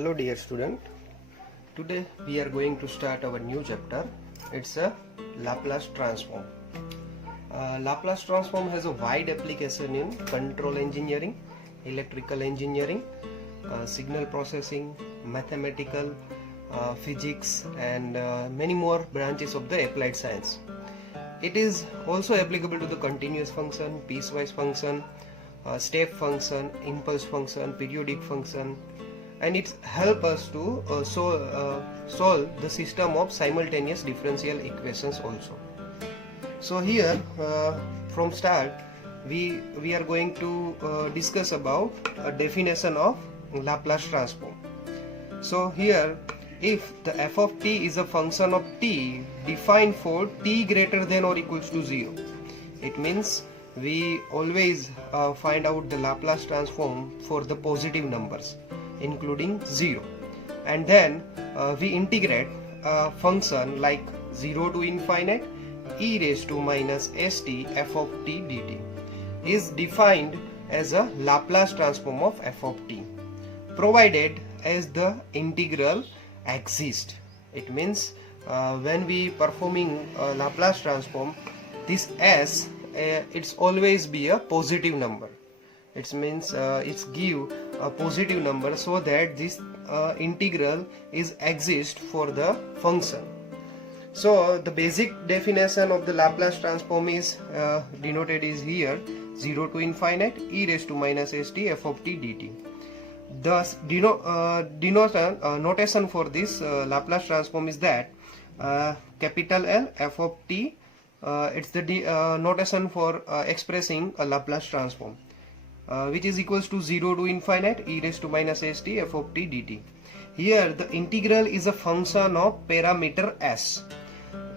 Hello dear student, today we are going to start our new chapter. It's a Laplace transform. Laplace transform has a wide application in control engineering, electrical engineering, signal processing, mathematical, physics and many more branches of the applied science. It is also applicable to the continuous function, piecewise function, step function, impulse function, periodic function, and it helps us to solve the system of simultaneous differential equations also. So here from start we are going to discuss about a definition of Laplace transform. So here, if the f of t is a function of t defined for t greater than or equals to 0, it means we always find out the Laplace transform for the positive numbers including 0, and then we integrate a function like 0 to infinite e raised to minus st f of t dt is defined as a Laplace transform of f of t, provided as the integral exists. It means when we performing a Laplace transform, this s it's always be a positive number. It means it's give a positive number so that this integral is exist for the function. So the basic definition of the Laplace transform is denoted is here 0 to infinite e raised to minus st f of t dt. Thus notation for this Laplace transform is that capital L f of t, it's the notation for expressing a Laplace transform, which is equals to 0 to infinite e raised to minus st f of t dt. Here the integral is a function of parameter s.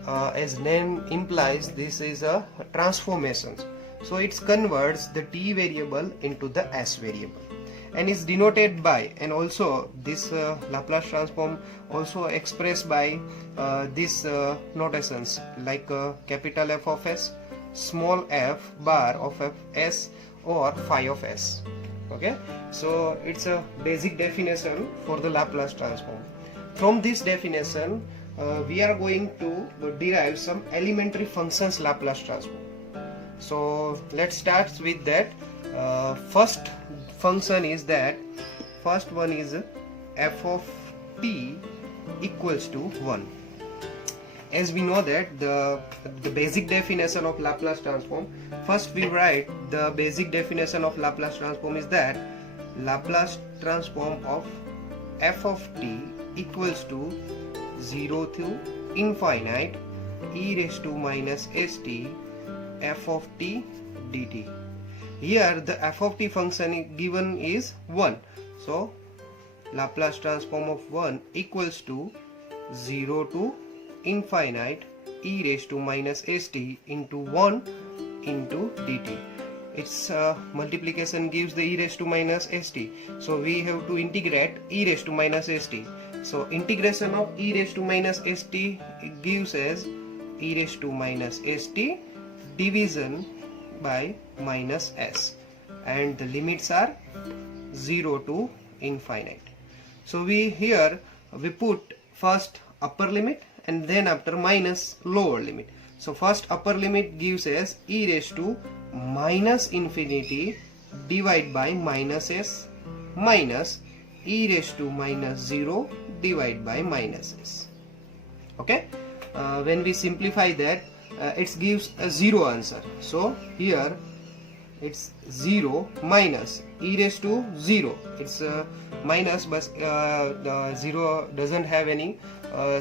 As name implies, this is a transformation, so it converts the t variable into the s variable and is denoted by, and also this Laplace transform also expressed by these notations like capital F of s, small f bar of f s, or phi of s. Okay, so it's a basic definition for the Laplace transform. From this definition we are going to derive some elementary functions Laplace transform. So let's start with that. First function is that first one is f of t equals to 1. As we know that the basic definition of Laplace transform, first we write the basic definition of Laplace transform is that Laplace transform of f of t equals to 0 to infinite e raised to minus st f of t dt. Here the f of t function given is 1, so Laplace transform of 1 equals to 0 to infinite e raised to minus st into 1 into dt. Its multiplication gives the e raised to minus st, so we have to integrate e raised to minus st. So integration of e raised to minus st gives as e raised to minus st division by minus s, and the limits are 0 to infinite. So we here we put first upper limit and then after minus lower limit. So first upper limit gives as e raised to minus infinity divided by minus s minus e raised to minus 0 divided by minus s. Okay, when we simplify that, it gives a 0 answer. So here it's 0 minus e raised to 0. It's minus, but the 0 doesn't have any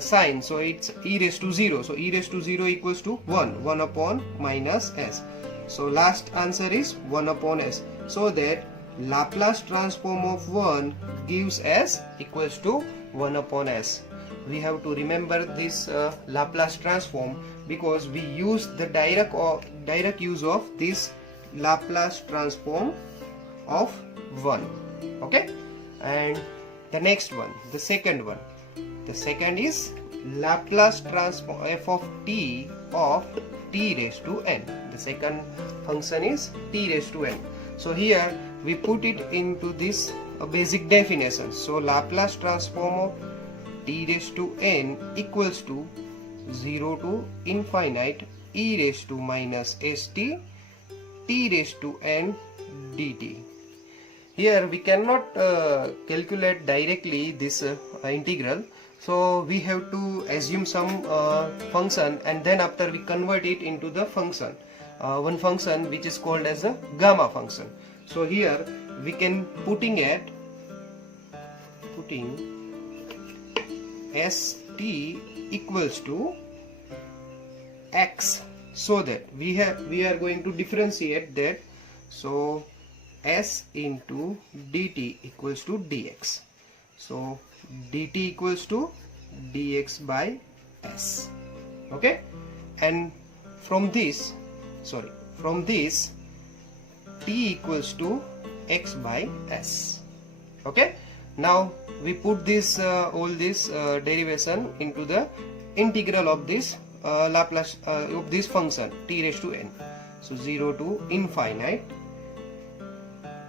sign, so it's e raised to 0. So e raised to 0 equals to 1 upon minus s. So last answer is 1 upon s. So that Laplace transform of 1 gives s equals to 1 upon s. We have to remember this Laplace transform because we use the direct use of this Laplace transform of 1. Okay, and the next one, the second one, the second is Laplace transform f of t raised to n. The second function is t raised to n. So here we put it into this a basic definition. So Laplace transform of t raised to n equals to 0 to infinite e raised to minus st t raised to n dt. Here we cannot calculate directly this integral, so we have to assume some function, and then after we convert it into the function, one function which is called as a gamma function. So here we can putting st equals to x, so that we are going to differentiate that. So s into dt equals to dx. So dt equals to dx by s. Okay, and from this t equals to x by s. Okay, now we put this all this derivation into the integral of this Laplace of this function t raised to n. So 0 to infinite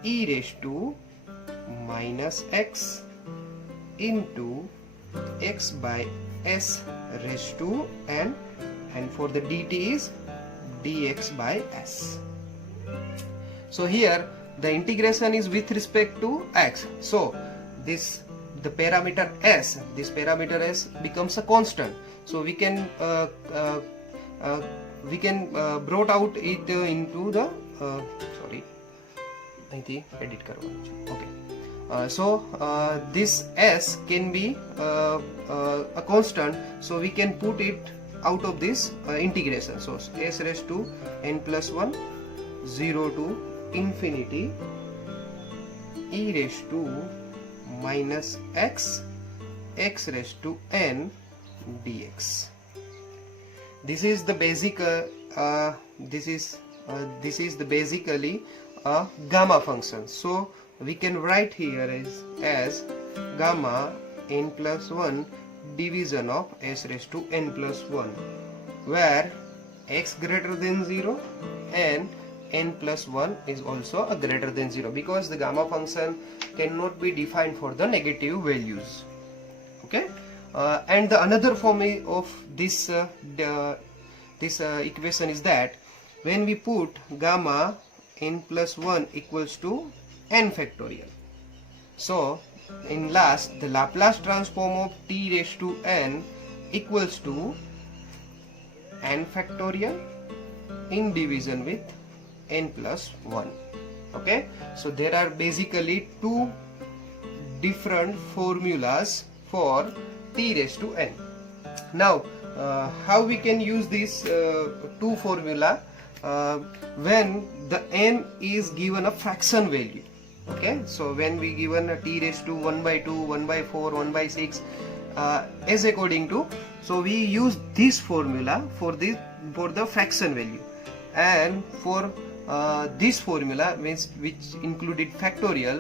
e raised to minus x into x by s raised to n, and for the dt is dx by s. So here the integration is with respect to x. So the parameter s becomes a constant. So we can brought out it into the this s can be a constant, so we can put it out of this integration. So s raised to n plus 1 0 to infinity e raised to minus x raised to n dx. This is the basic this is the basically a gamma function. So we can write here as gamma n plus 1 division of s raised to n plus 1, where x greater than 0 and n plus 1 is also a greater than 0, because the gamma function cannot be defined for the negative values. Okay, and the another form of this equation is that when we put gamma n plus 1 equals to n factorial, so in last the Laplace transform of t raised to n equals to n factorial in division with n plus 1. Okay, so there are basically two different formulas for t raised to n. Now how we can use this two formula when the n is given a fraction value. Okay, so when we given a t raised to 1 by 2, 1 by 4, 1 by 6 as according to, so we use this formula for the fraction value, and for this formula which included factorial,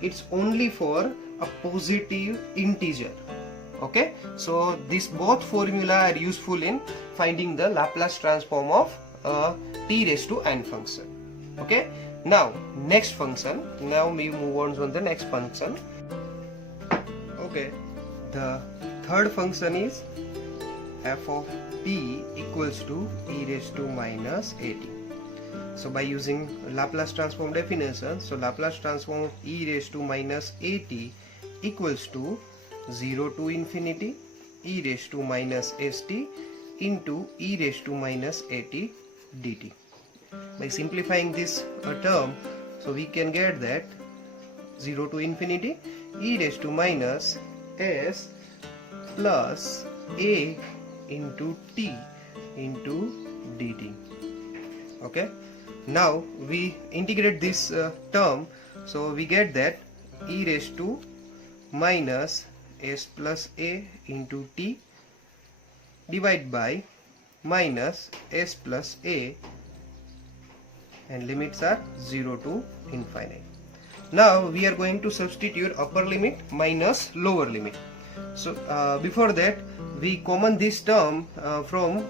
it's only for a positive integer. Okay, so this both formula are useful in finding the Laplace transform of t raised to n function. Okay, now next function, now we move on to the next function. Okay, the third function is f of t equals to e raised to minus at. So by using Laplace transform definition, so Laplace transform of e raised to minus at equals to 0 to infinity e raised to minus st into e raised to minus at dt. By simplifying this term, so we can get that 0 to infinity e raised to minus s plus a into t into dt. Okay, now we integrate this term, so we get that e raised to minus s plus a into t divided by minus s plus a, and limits are 0 to infinite. Now we are going to substitute upper limit minus lower limit. So before that we common this term from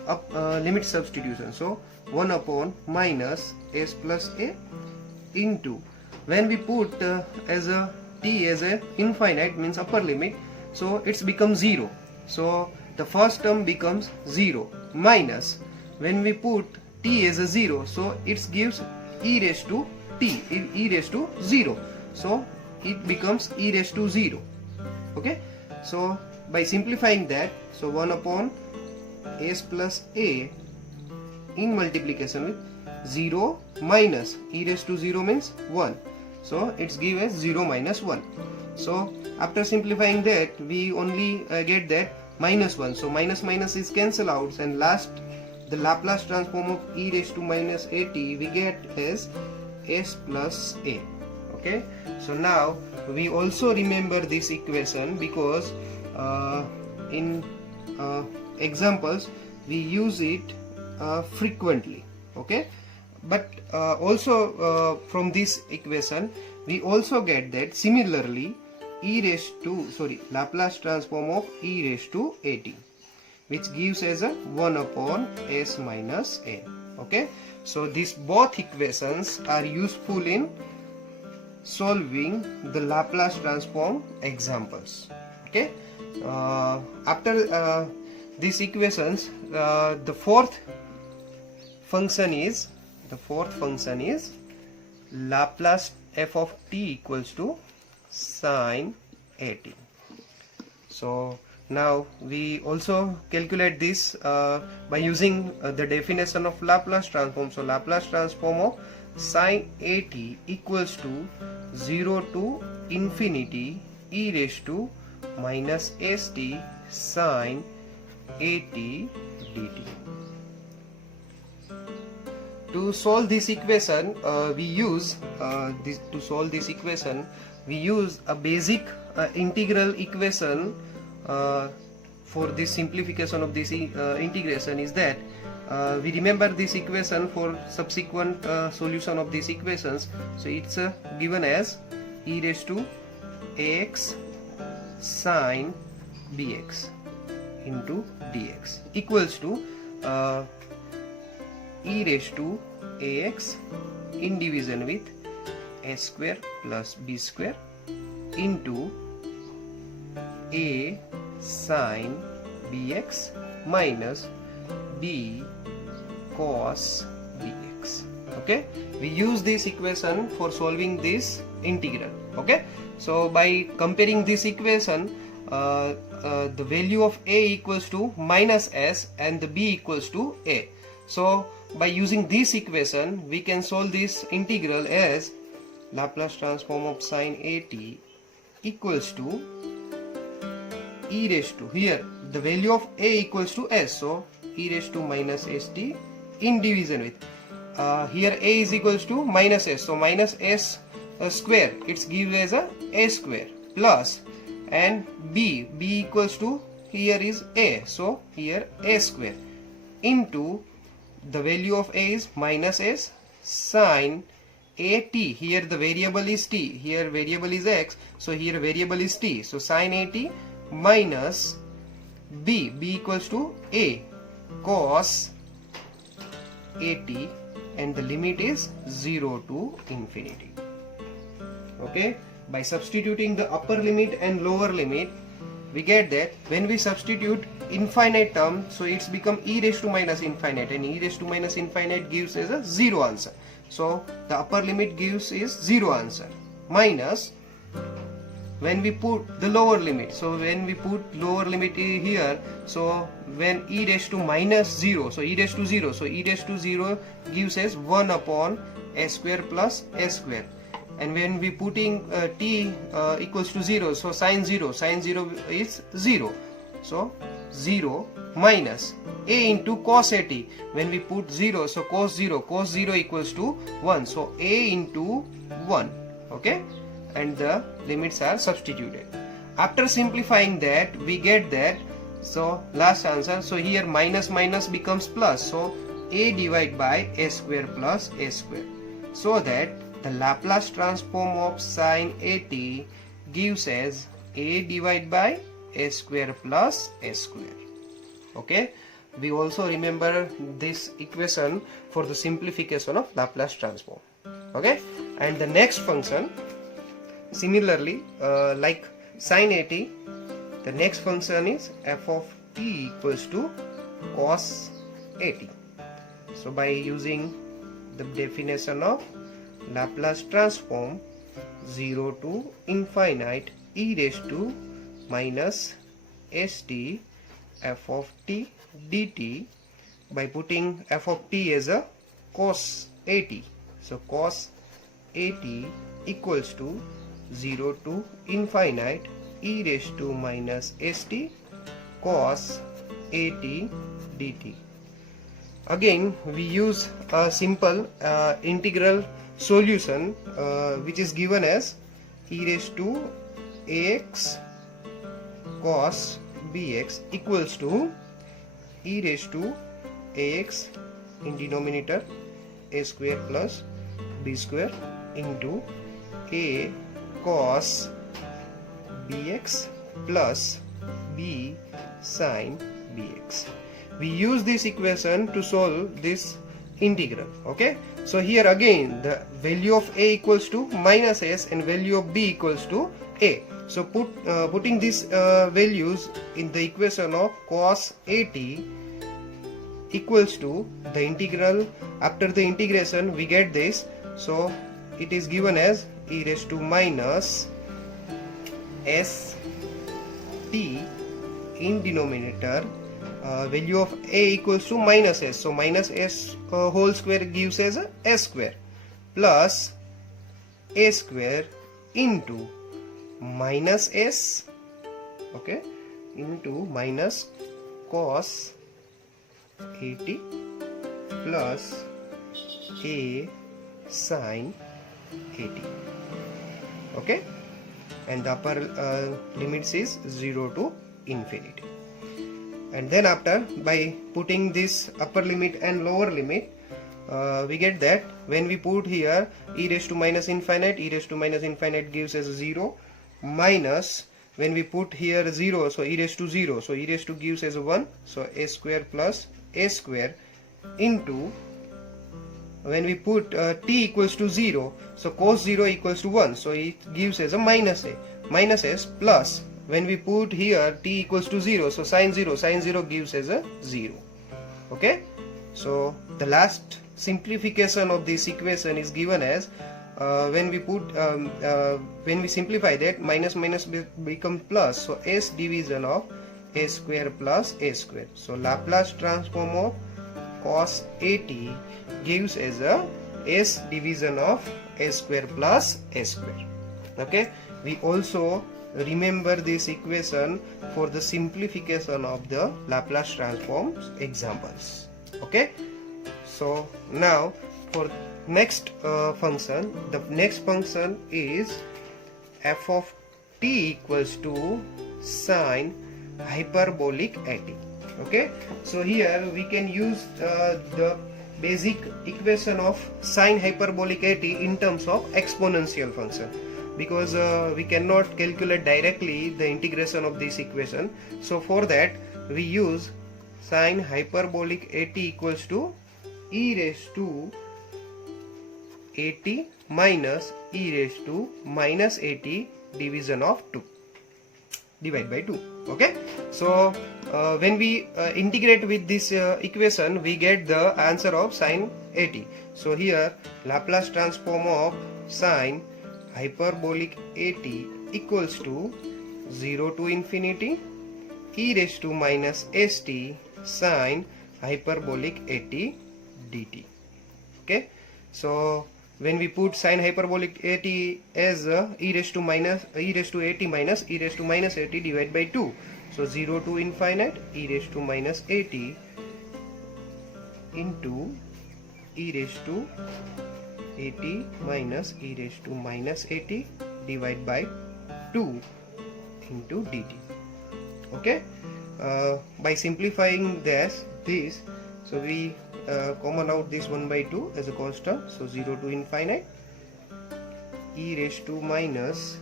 limit substitution. So 1 upon minus s plus a into when we put as a t as a infinite, means upper limit, so it's become 0. So the first term becomes 0, minus when we put t as a 0, so it gives e raised to t, e raised to 0, so it becomes e raised to 0. Okay, so by simplifying that, so 1 upon s plus a in multiplication with 0 minus e raised to 0 means 1, so it's give as 0 minus 1. So after simplifying that, we only get that minus 1, so minus minus is cancel out, and last the Laplace transform of e raised to minus at we get as s plus a. Okay, so now we also remember this equation because in examples we use it frequently. Okay, but also from this equation we also get that similarly Laplace transform of e raised to at, which gives as a 1 upon s minus a. Okay, so these both equations are useful in solving the Laplace transform examples. Okay, after these equations, the fourth function is Laplace f of t equals to sine at. So now we also calculate this by using the definition of Laplace transform. So Laplace transform of sine at equals to 0 to infinity e raised to minus st sine at dt. To solve this equation, we use a basic integral equation for this simplification of this integration, is that we remember this equation for subsequent solution of these equations. So it's given as e raised to ax sine bx into dx equals to e raised to ax in division with a square plus b square into a sine bx minus b cos bx. Okay, we use this equation for solving this integral. Okay, so by comparing this equation, the value of a equals to minus s and the b equals to a. So by using this equation, we can solve this integral as Laplace transform of sine at equals to e raised to, here the value of a equals to s, so e raised to minus st in division with, here a is equals to minus s, so minus s square, it's given as a square plus, and b equals to, here is a, so here a square into the value of a is minus s sine at, here the variable is t, here variable is x, so here variable is t, so sine at minus b equals to a cos at, and the limit is 0 to infinity. Okay, by substituting the upper limit and lower limit, we get that when we substitute infinite term, so it's become e raised to minus infinite, and e raised to minus infinite gives as a 0 answer. So the upper limit gives is 0 answer, minus when we put the lower limit, so when we put lower limit here, so when e raised to minus 0, so e raised to 0, so e raised to 0 gives as 1 upon a square plus a square, and when we putting t equals to 0, so sine 0 is 0, so 0 minus a into cos at, when we put 0, so cos 0 equals to 1, so a into 1. Okay, and the limits are substituted. After simplifying that, we get that, so last answer, so here minus minus becomes plus, so a divided by a square plus a square, so that the Laplace transform of sine at gives as a divided by a square plus a square. Okay, we also remember this equation for the simplification of Laplace transform. Okay, and the next function similarly like sin 80, the next function is f of t equals to cos 80. So by using the definition of Laplace transform 0 to infinite e raised to minus st f of t dt, by putting f of t as a cos 80, so cos 80 equals to 0 to infinite e raised to minus st cos 80 dt. Again we use a simple integral solution which is given as e raised to ax cos bx equals to e raised to ax in denominator a square plus b square into a cos bx plus b sin bx. We use this equation to solve this integral. Okay, so here again the value of a equals to minus s and value of b equals to a. So putting these values in the equation of cos 80 equals to the integral, after the integration we get this, so it is given as e raised to minus s t in denominator, value of a equals to minus s, so minus s whole square gives as a s square plus a square into minus s, okay, into minus cos 80 plus a sin 80. Okay, and the upper limits is 0 to infinity. And then after, by putting this upper limit and lower limit, we get that when we put here e raised to minus infinite, e raised to minus infinite gives us 0, minus when we put here 0, so e raised to 0, so e raised to gives us 1, so a square plus a square into, when we put t equals to 0, so cos 0 equals to 1, so it gives us a minus s, plus when we put here t equals to 0, so sin 0 gives us a 0. Okay, so the last simplification of this equation is given as when we simplify that, minus become plus, so s division of a square plus a square. So Laplace transform of cos 80 gives as a s division of a square plus a square. Okay, we also remember this equation for the simplification of the Laplace transforms examples. Okay, so now for next function, the next function is f of t equals to sine hyperbolic 80. Okay, so here we can use the basic equation of sine hyperbolic 80 in terms of exponential function, because we cannot calculate directly the integration of this equation. So for that we use sine hyperbolic 80 equals to e raised to 80 minus e raised to minus 80 division of 2 divide by 2. Okay, so when we integrate with this equation, we get the answer of sine 80. So here Laplace transform of sine hyperbolic 80 equals to 0 to infinity e raised to minus st sine hyperbolic 80 dt. Okay, so when we put sine hyperbolic 80 as e raised to 80 minus e raised to minus 80 divided by 2, so 0 to infinite e raised to minus 80 into e raised to 80 minus e raised to minus 80 divided by 2 into dt. Okay, by simplifying this, so we common out this 1 by 2 as a constant, so 0 to infinite e raised to minus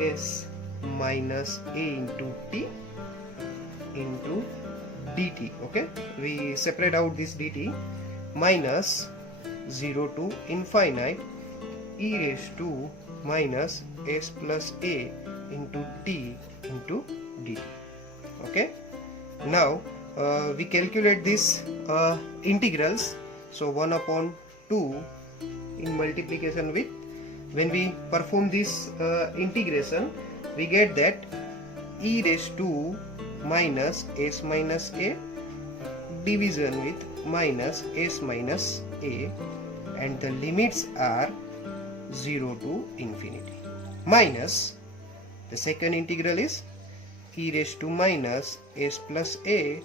s minus a into t into dt. Okay, we separate out this dt minus 0 to infinite e raised to minus s plus a into t into dt. Okay, now we calculate this integrals. So 1 upon 2 in multiplication with, when we perform this integration, we get that e raised to minus s minus a division with minus s minus a, and the limits are 0 to infinity, minus the second integral is e raised to minus s plus a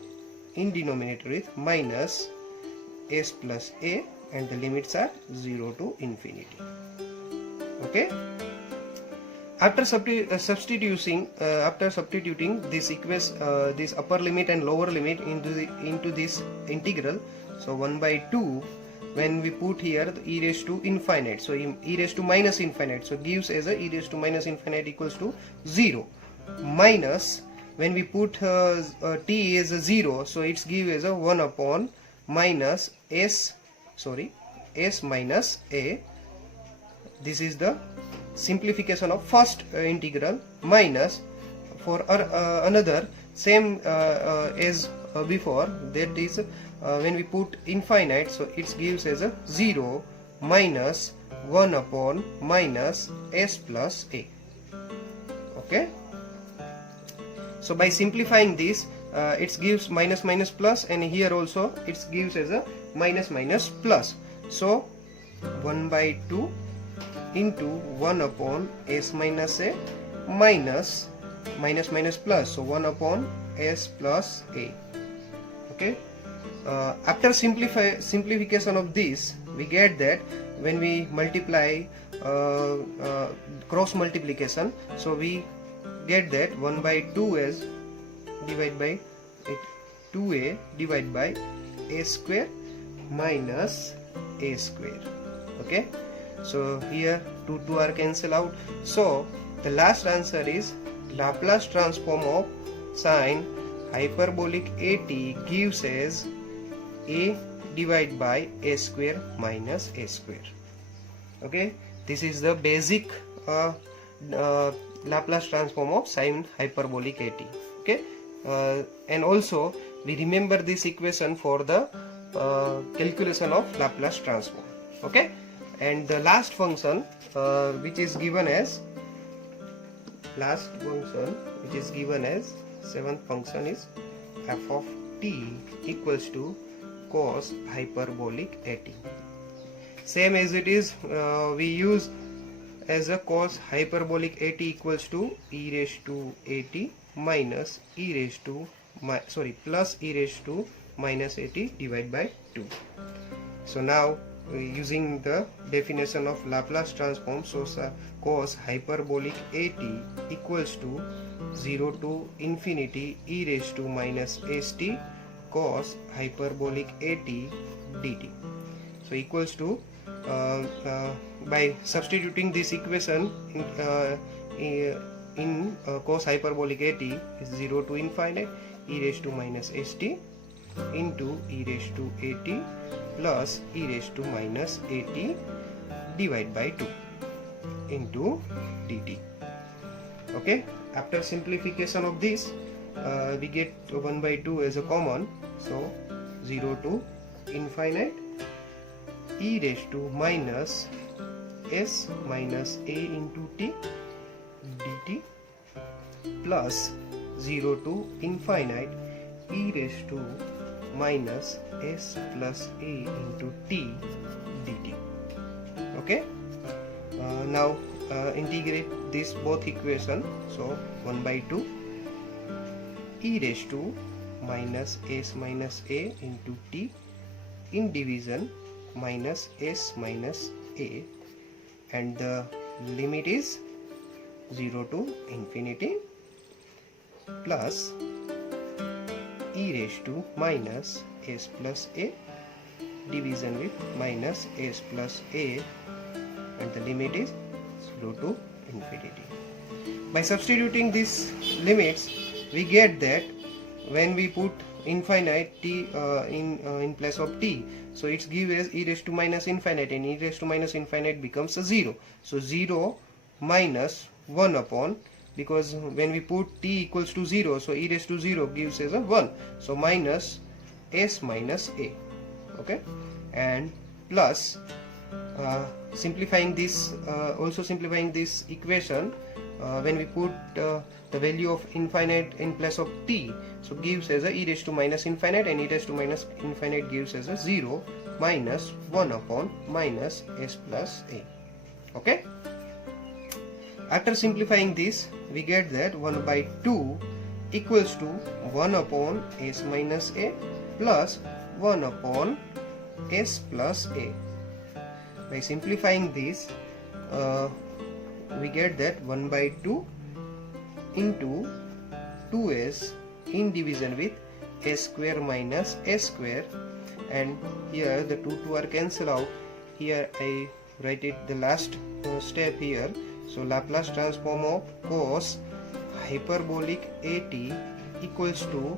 in denominator with minus s plus a, and the limits are 0 to infinity. Okay, after substituting this this upper limit and lower limit into this integral, so 1 by 2, when we put here the e raised to infinite, so e raised to minus infinite, so gives as a e raised to minus infinite equals to 0, minus when we put t as a 0, so it's give as a 1 upon minus s minus a. This is the simplification of first integral, minus for another same as before, that is when we put infinite, so it gives as a 0 minus 1 upon minus s plus a. Okay, so by simplifying this, it gives minus minus plus, and here also it gives as a minus minus plus. So 1 by 2 into 1 upon s minus a minus minus minus plus, so 1 upon s plus a. Okay, after simplification of this, we get that when we multiply cross multiplication, so we get that 1 by 2 as divided by 2a divided by a square minus a square. Okay, so here 2 are cancel out, so the last answer is Laplace transform of sine hyperbolic at gives as a divided by a square minus a square. Okay, this is the basic Laplace transform of sine hyperbolic at. Okay, and also we remember this equation for the calculation of Laplace transform. Okay, and the last function which is given as seventh function is f of t equals to cos hyperbolic at. Same as it is, we use as a cos hyperbolic at equals to e raised to at minus e raised to plus e raised to minus at divided by 2. So now using the definition of Laplace transform, so cos hyperbolic at equals to 0 to infinity e raised to minus st cos hyperbolic at dt. So equals to by substituting this equation in cos hyperbolic at is 0 to infinite e raised to minus st into e raised to at plus e raised to minus at divided by 2 into dt. Okay, after simplification of this, we get 1 by 2 as a common, so 0 to infinite e raised to minus s minus a into t dt plus 0 to infinite e raised to minus s plus a into t dt. Okay, now integrate this both equation, so 1 by 2 e raised to minus s minus a into t in division minus s minus a, and the limit is 0 to infinity plus e raised to minus s plus a division with minus s plus a, and the limit is 0 to infinity. By substituting these limits, we get that when we put infinite t in place of t, so it's give as e raised to minus infinite, and e raised to minus infinite becomes a 0. So 0 minus 1 upon, because when we put t equals to 0, so e raised to 0 gives as a 1, so minus s minus a. Okay, and plus simplifying this, also simplifying this equation, when we put the value of infinite in place of t, so gives as a e raised to minus infinite, and e raised to minus infinite gives as a 0 minus 1 upon minus s plus a. Okay, after simplifying this, we get that 1 by 2 equals to 1 upon s minus a plus 1 upon s plus a. By simplifying this, we get that 1 by 2 into 2s in division with s square minus s square, and here the 2 are cancelled out. Here I write it the last step here. So Laplace transform of cos hyperbolic at equals to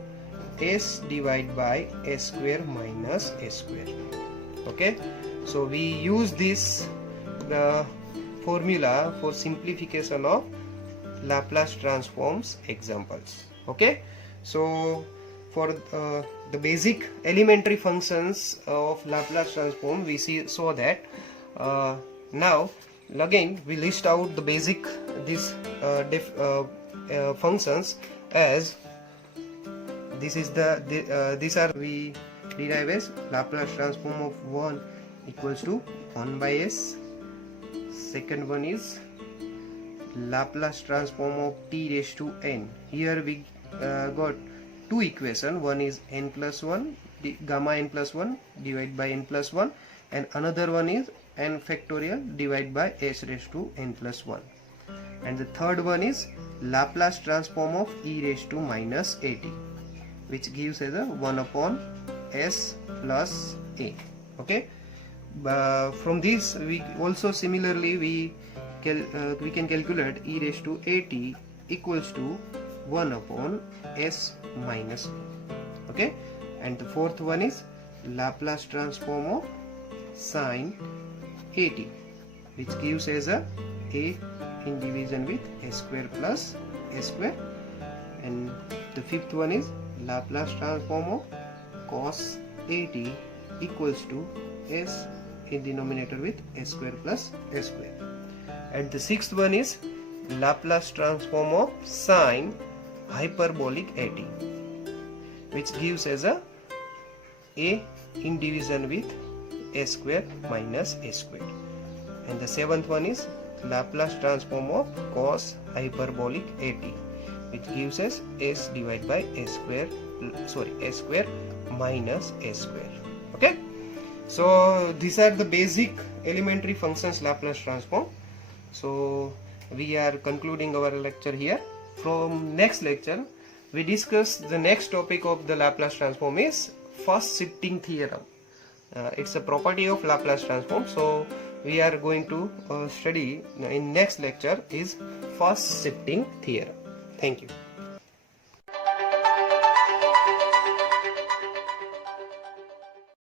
s divided by s square minus s square. Okay, so we use this the formula for simplification of Laplace transforms examples. Okay, so for the basic elementary functions of Laplace transform, we saw that. Now again we list out the basic these functions as this is these are we derive as Laplace transform of 1 equals to 1 by s. Second one is Laplace transform of t raised to n. Here we got two equations. One is n plus 1 gamma n plus 1 divided by n plus 1, and another one is n factorial divided by s raised to n plus 1, and the third one is Laplace transform of e raised to minus at, which gives as a 1 upon s plus a. Okay, from this we also similarly we can calculate e raised to at equals to 1 upon s minus a. Okay, and the fourth one is Laplace transform of sine at, which gives as a in division with s square plus s square, and the fifth one is Laplace transform of cos at equals to s in denominator with s square plus s square, and the sixth one is Laplace transform of sine hyperbolic at, which gives as a in division with s square minus s square, and the seventh one is Laplace transform of cos hyperbolic at, which gives us s divided by s square minus s square. Okay, so these are the basic elementary functions Laplace transform. So we are concluding our lecture here. From next lecture we discuss the next topic of the Laplace transform is first shifting theorem. It's a property of Laplace transform, so we are going to study in next lecture is first shifting theorem. Thank you.